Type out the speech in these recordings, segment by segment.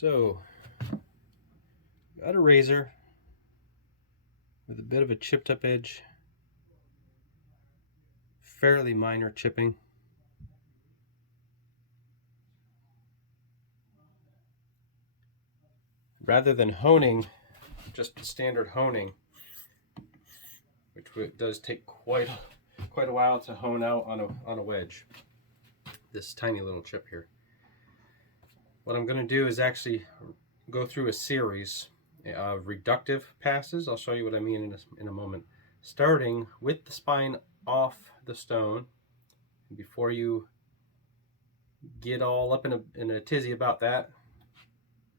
So, got a razor with a bit of a chipped up edge, fairly minor chipping. Rather than honing, just standard honing, which does take quite a while to hone out on a wedge, this tiny little chip here. What I'm going to do is actually go through a series of reductive passes. I'll show you what I mean in a moment. Starting with the spine off the stone. Before you get all up in a tizzy about that,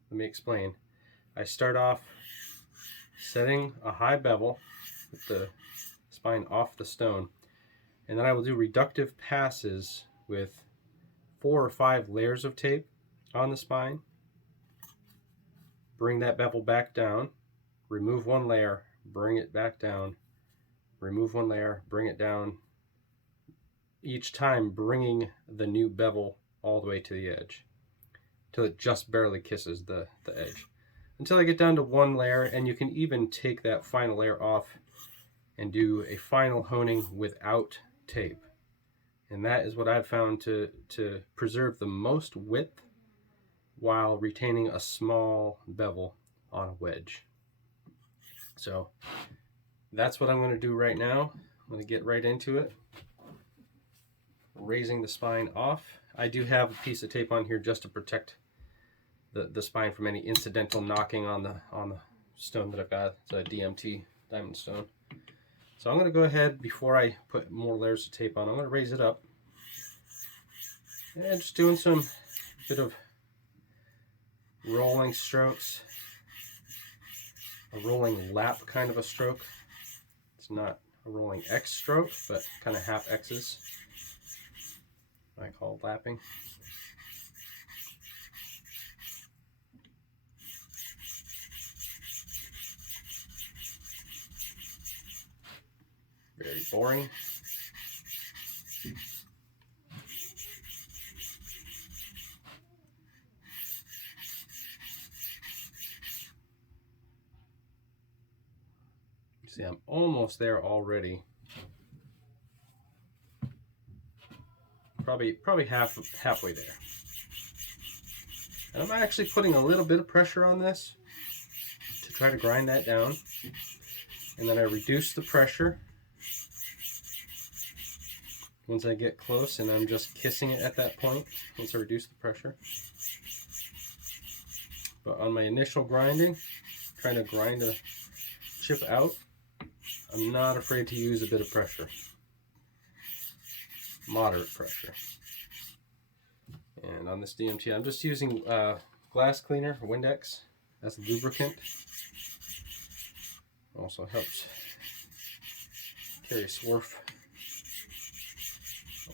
let me explain. I start off setting a high bevel with the spine off the stone, and then I will do reductive passes with 4 or 5 layers of tape on the spine. Bring that bevel back down, remove one layer, bring it back down, remove one layer, bring it down, each time bringing the new bevel all the way to the edge till it just barely kisses the edge, until I get down to one layer. And you can even take that final layer off and do a final honing without tape, and that is what I've found to preserve the most width while retaining a small bevel on a wedge. So that's what I'm going to do right now. I'm going to get right into it. Raising the spine off. I do have a piece of tape on here just to protect the spine from any incidental knocking on the stone that I've got. It's a DMT, diamond stone. So I'm going to go ahead, before I put more layers of tape on, I'm going to raise it up. And just doing some bit of rolling strokes, a rolling lap kind of a stroke. It's not a rolling X stroke, but kind of half X's. I call lapping. Very boring. See, I'm almost there already. Probably halfway there. And I'm actually putting a little bit of pressure on this to try to grind that down. And then I reduce the pressure once I get close, and I'm just kissing it at that point once I reduce the pressure. But on my initial grinding, trying to grind a chip out, I'm not afraid to use a bit of pressure. Moderate pressure. And on this DMT, I'm just using glass cleaner, Windex, as a lubricant. Also helps carry swarf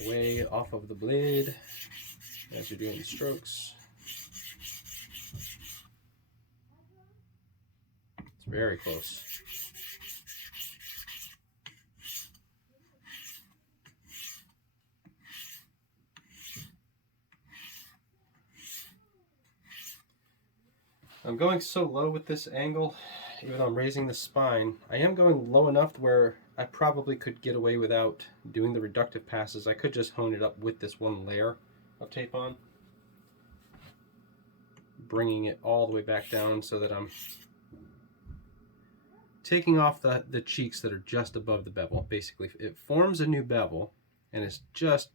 away off of the blade as you're doing the strokes. It's very close. I'm going so low with this angle, even though I'm raising the spine. I am going low enough where I probably could get away without doing the reductive passes. I could just hone it up with this one layer of tape on, bringing it all the way back down so that I'm taking off the cheeks that are just above the bevel. Basically, it forms a new bevel, and it's just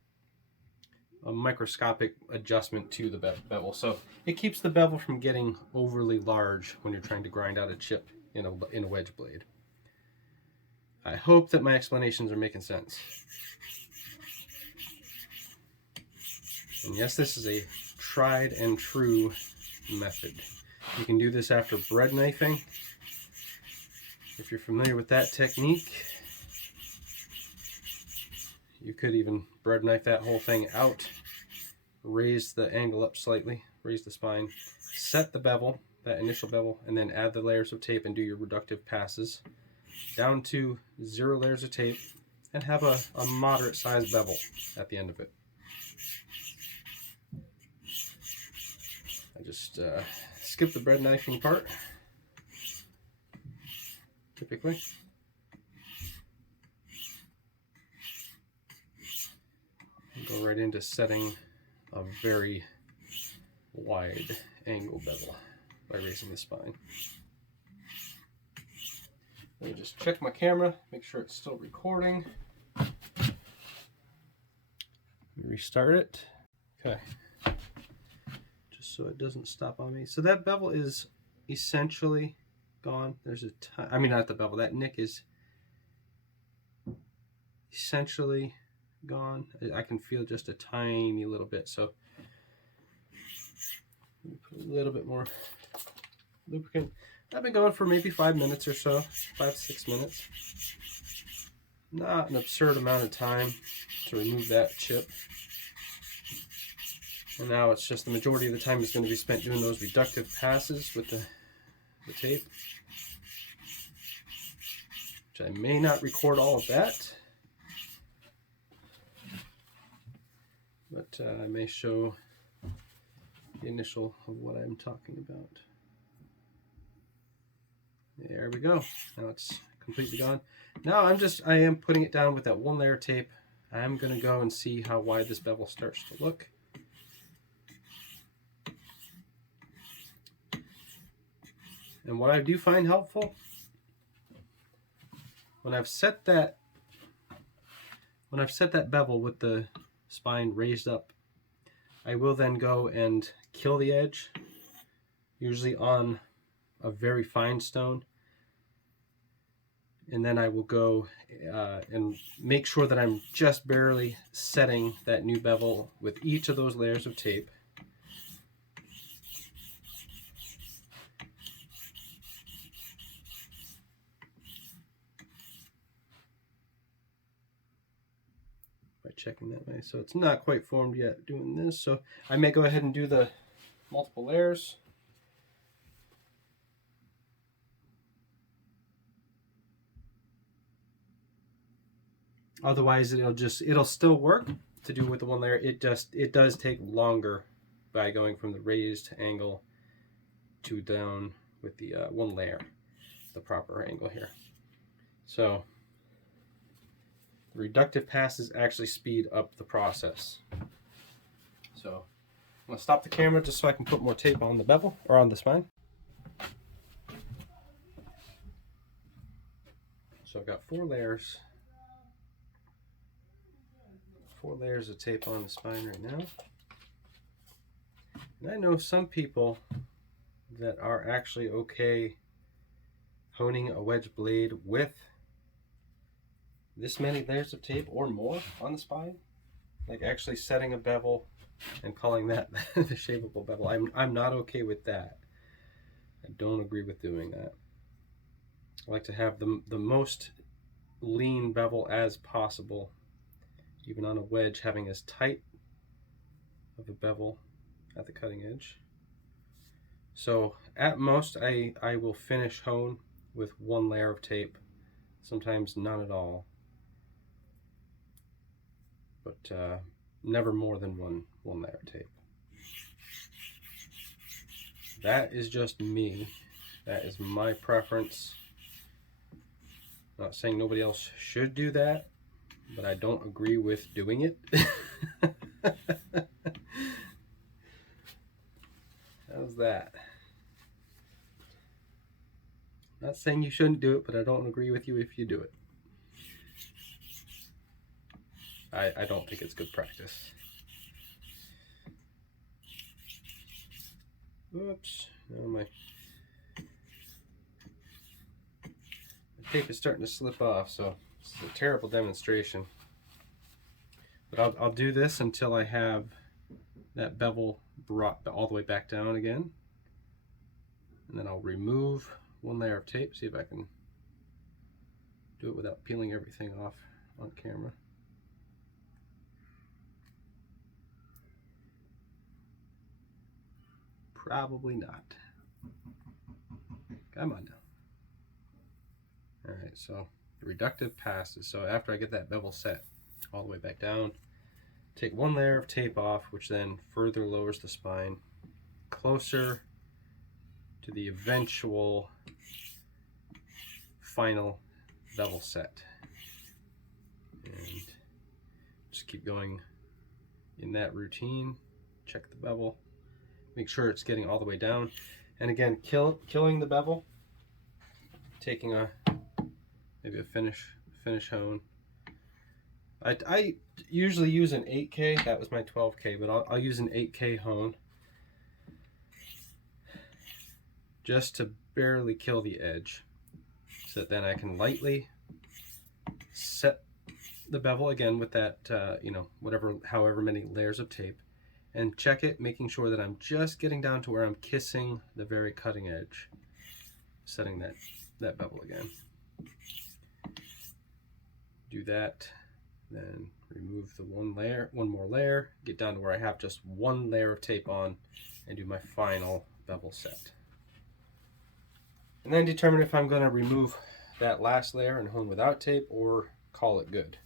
a microscopic adjustment to the bevel. So it keeps the bevel from getting overly large when you're trying to grind out a chip in a wedge blade. I hope that my explanations are making sense. And yes, this is a tried and true method. You can do this after bread knifing. If you're familiar with that technique, you could even bread knife that whole thing out, raise the angle up slightly, raise the spine, set the bevel, that initial bevel, and then add the layers of tape and do your reductive passes down to 0 layers of tape, and have a moderate sized bevel at the end of it. I just skip the bread knifing part, typically. And go right into setting a very wide angle bevel by raising the spine. Let me just check my camera, make sure it's still recording. Restart it. Okay. Just so it doesn't stop on me. So that bevel is essentially gone. There's a I mean, not the bevel, that nick is essentially gone. I can feel just a tiny little bit. So let me put a little bit more lubricant. I've been going for maybe 5 minutes or so, 5-6 minutes. Not an absurd amount of time to remove that chip. And now it's just the majority of the time is going to be spent doing those reductive passes with the tape. Which I may not record all of that. But I may show the initial of what I'm talking about. There we go. Now it's completely gone. Now I am putting it down with that 1-layer tape. I'm going to go and see how wide this bevel starts to look. And what I do find helpful, when I've set that bevel with the spine raised up, I will then go and kill the edge, usually on a very fine stone. And then I will go and make sure that I'm just barely setting that new bevel with each of those layers of tape. By checking that way. So it's not quite formed yet doing this. So I may go ahead and do the multiple layers. Otherwise, it'll still work to do with the 1 layer. It does take longer by going from the raised angle to down with the 1 layer, the proper angle here. So the reductive passes actually speed up the process. So I'm going to stop the camera just so I can put more tape on the bevel or on the spine. So I've got 4 layers. 4 layers of tape on the spine right now. And I know some people that are actually okay honing a wedge blade with this many layers of tape or more on the spine. Like actually setting a bevel and calling that the shapeable bevel. I'm not okay with that. I don't agree with doing that. I like to have the most lean bevel as possible. Even on a wedge, having as tight of a bevel at the cutting edge. So at most I will finish hone with 1 layer of tape, sometimes none at all, but never more than one layer of tape. That is just me. That is my preference. I'm not saying nobody else should do that, but I don't agree with doing it. How's that? Not saying you shouldn't do it, but I don't agree with you if you do it. I don't think it's good practice. Oops. No, my tape is starting to slip off, so it's a terrible demonstration. But I'll do this until I have that bevel brought all the way back down again. And then I'll remove 1 layer of tape, see if I can do it without peeling everything off on camera. Probably not. Come on now. Alright, so the reductive passes. So after I get that bevel set all the way back down, take 1 layer of tape off, which then further lowers the spine. closer to the eventual final bevel set. And just keep going in that routine. Check the bevel, make sure it's getting all the way down. And again, killing the bevel, taking maybe a finish hone. I usually use an 8K. That was my 12K, but I'll use an 8K hone just to barely kill the edge, so that then I can lightly set the bevel again with that you know, however many layers of tape, and check it, making sure that I'm just getting down to where I'm kissing the very cutting edge, setting that bevel again. Do that, then remove the one more layer, get down to where I have just one layer of tape on, and do my final bevel set. And then determine if I'm going to remove that last layer and hone without tape or call it good.